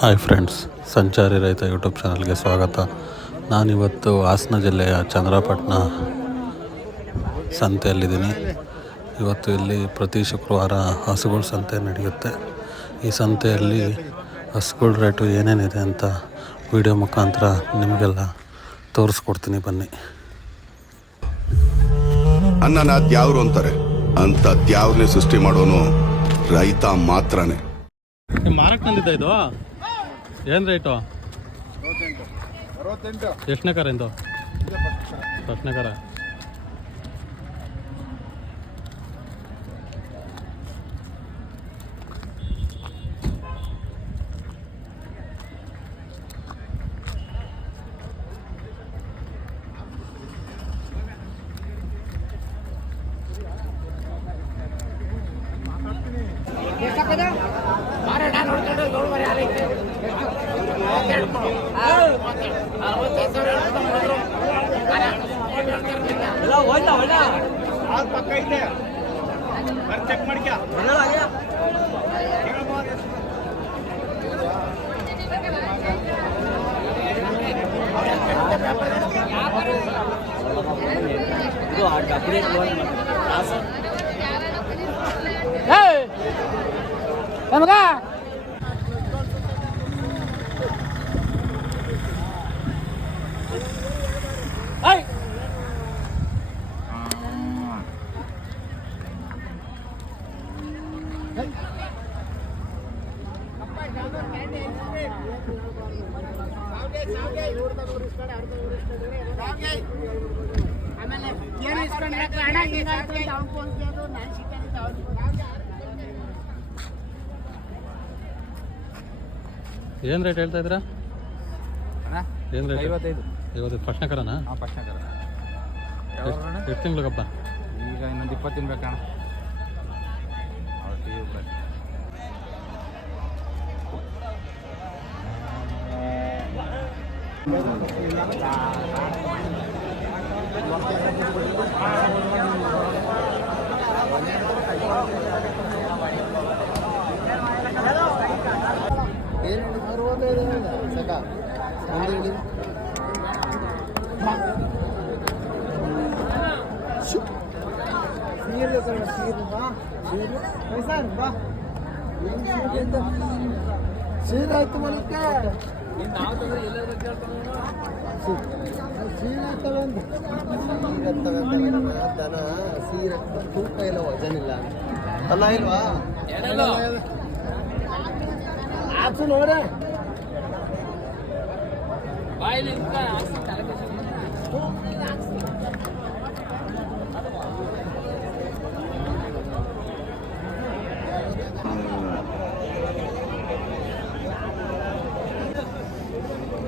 Hi friends ಸಂಚಾರಿ ರೈತ YouTube ಚಾನಲ್ಗೆ ಸ್ವಾಗತ. ನಾನಿವತ್ತು ಹಾಸನ ಜಿಲ್ಲೆಯ ಚಂದ್ರಪಟ್ಟಣ ಸಂತೆಯಲ್ಲಿದ್ದೀನಿ. ಇವತ್ತು ಇಲ್ಲಿ ಪ್ರತಿ ಶುಕ್ರವಾರ ಹಸುಗಳ ಸಂತೆ ನಡೆಯುತ್ತೆ. ಈ ಸಂತೆಯಲ್ಲಿ ಹಸುಗಳ ರೇಟು ಏನೇನಿದೆ ಅಂತ ವಿಡಿಯೋ ಮುಖಾಂತರ ನಿಮಗೆಲ್ಲ ತೋರಿಸ್ಕೊಡ್ತೀನಿ ಬನ್ನಿ. ಅನ್ನನ ದ್ಯಾವ್ರು ಅಂತಾರೆ? ಅಂತ ದ್ಯಾವ್ರನ್ನೇ ಸೃಷ್ಟಿ ಮಾಡೋನು ರೈತ ಮಾತ್ರನೇ. ಮಾರಕ್ಕೆ ತಂದಿದ್ದ ಇದು? ಏನು ರೇಟು ಎಷ್ಟನೇ ಕರ ಇಂದು? ಫಸ್ಟ್ನೇ ಕರ ಪಕ್ಕ ಐತೆ ಚೆಕ್ ಮಾಡ್ಕ್ಯಾ ಇದು ಆ ಡಬ್ರಿ ಆಮೇಲೆ ಏನು ಅವ್ನು ನಾನು ಅವ್ನು ರೇಟ್ ಹೇಳ್ತಾ ಇದ್ರ ಏನು ರೇಟ್ ಐವತ್ತೈದು. ಇವತ್ತು ಪ್ರಶ್ನೆ ಕರನಾ ಹಾಂ ಫಸ್ಟ್ನೇ ಕರ ಎಷ್ಟು ತಿಂಗ್ಳಿಗಪ್ಪ ಈಗ ಇನ್ನೊಂದು ಇಪ್ಪತ್ತು ದಿನ ಬೇಕಣ್ಣ ಸೀರೆ ಆಯ್ತು ಮಲಿಕ್ಕೆ ಸೀರೆ ತಗೊಂಡು ಸೀರೆ ತಗೊಂಡು ದನ ಸೀರೆ ತೂಕ ಇಲ್ಲ ವಜನ್ ಇಲ್ಲ ಅಲ್ಲ ಇಲ್ವಾ ಆಚು ನೋಡೆ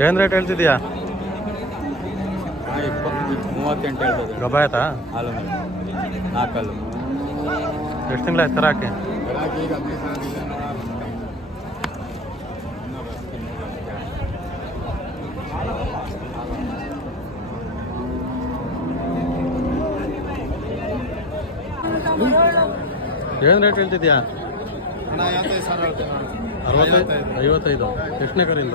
ಏನು ರೇಟ್ ಹೇಳ್ತಿದ್ಯಾ? ಮೂವತ್ತೆಂಟು ಹೇಳ್ತದೆ. ಗಬ್ಬ ಆಯ್ತಾ? ಹಾಲು ನಾಲ್ಕಲ್ಲು. ಎಷ್ಟು ತಿಂಗಳಾಯ್ತು ತರ ಹಾಕಿ ಏನು ರೇಟ್ ಹೇಳ್ತಿದ್ಯಾ? ಅರವತ್ತೈದು ಐವತ್ತೈದು. ಎಷ್ಟನೇ ಕರಿಂದ?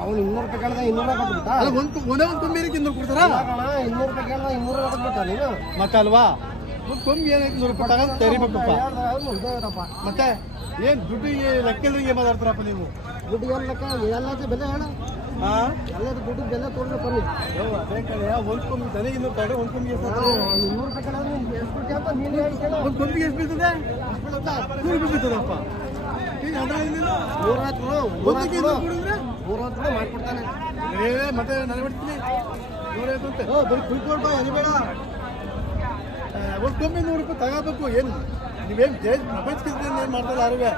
ಅವ್ನು ಇನ್ನೂರು ರೂಪಾಯಿ ಕೇಳ್ದ ಇನ್ನೂರ ಕೊಟ್ಬಿಟ್ಟ ಒಂದು ಒಂದೇ ಒಂದು ಇನ್ನೂರು ಕೊಡ್ತಾರ? ಇನ್ನೂರು ರೂಪಾಯಿ ಕೇಳ್ದ ಇನ್ನೂರ ಕೊಟ್ಬಿಟ್ಟ ನೀನು? ಒಂದು ಕೊಂಬಿ ನೂರು ರೂಪಾಯಿ ತಗೊಂಡು ತೆರಿಬೇಕಪ್ಪ ಮತ್ತೆ ಏನು ಲೆಕ್ಕಲ್ರಿಗೆ ಮಾತಾಡ್ತಾರಪ್ಪ ನೀವು? ದುಡ್ಡು ಏನು ಲೆಕ್ಕ? ಎಲ್ಲದಕ್ಕೆ ಬೆಲೆ ಹೇಳ. ಹಾಂ ದುಡ್ಡು ಬೆಲೆ ಬನ್ನಿ ಅದೇ ಕಡೆ ಒಂದು ಕೊಂಬಿ ಇನ್ನೂರು ತಗೊಂಡು ಒಂದು ಕೊಂಬಿ ಎಷ್ಟು ಇನ್ನೂರು ರೂಪಾಯಿ ಕೇಳಿದ್ರೆ ಎಷ್ಟು ಅಂತ ನೀನು ಒಂದು ಕೊಂಬಿಗೆ ಎಷ್ಟು ಬೀಳ್ತದೆ? ಅಷ್ಟು ಬೀಳ್ತದಪ್ಪ. ಈಗ ಅದ್ರಲ್ಲಿ ನೂರ ಹತ್ತು ಒಂದಕ್ಕೆ ಇನ್ನೂರು ಕೊಡಿದ್ರೆ ಮೂರವಂತ ಮಾಡ್ಕೊಡ್ತಾನೆ. ಮತ್ತೆ ನಾನು ಬಿಡ್ತೀನಿ ನೂರೈವತ್ತು ಅಂತ. ಬರೀ ಕುಯ್ಕೊಡ್ಬ ಏನು ಬೇಡ. ನೂರು ರೂಪಾಯಿ ತಗೋಬೇಕು ಏನು? ನೀವೇನು ಜೈ ಪ್ರಪಂಚಕ್ಕಿಂತ ಏನು ಮಾಡ್ತಾರೆ ಯಾರಿಗೆ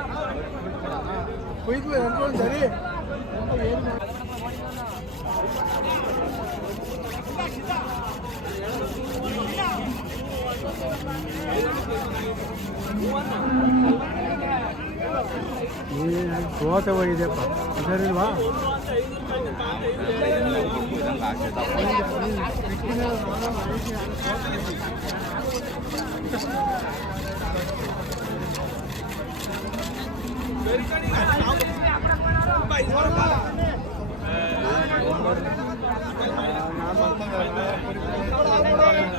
ಕುಯ್ದು ಅನ್ಕೊಂಡು ಸರಿ. ಏನು ಸೋತೆ ಹೋಗಿದೆಯಪ್ಪ ಹುಷಾರಿಲ್ವಾ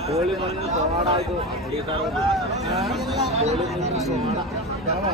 ಕೋಳಿ ಮಂದಿ ಸೋಮಾಡ ಆಯ್ತು ಕೋಳಿ ಮಂದಿ ಸೋಮಾಡ ಯಾವ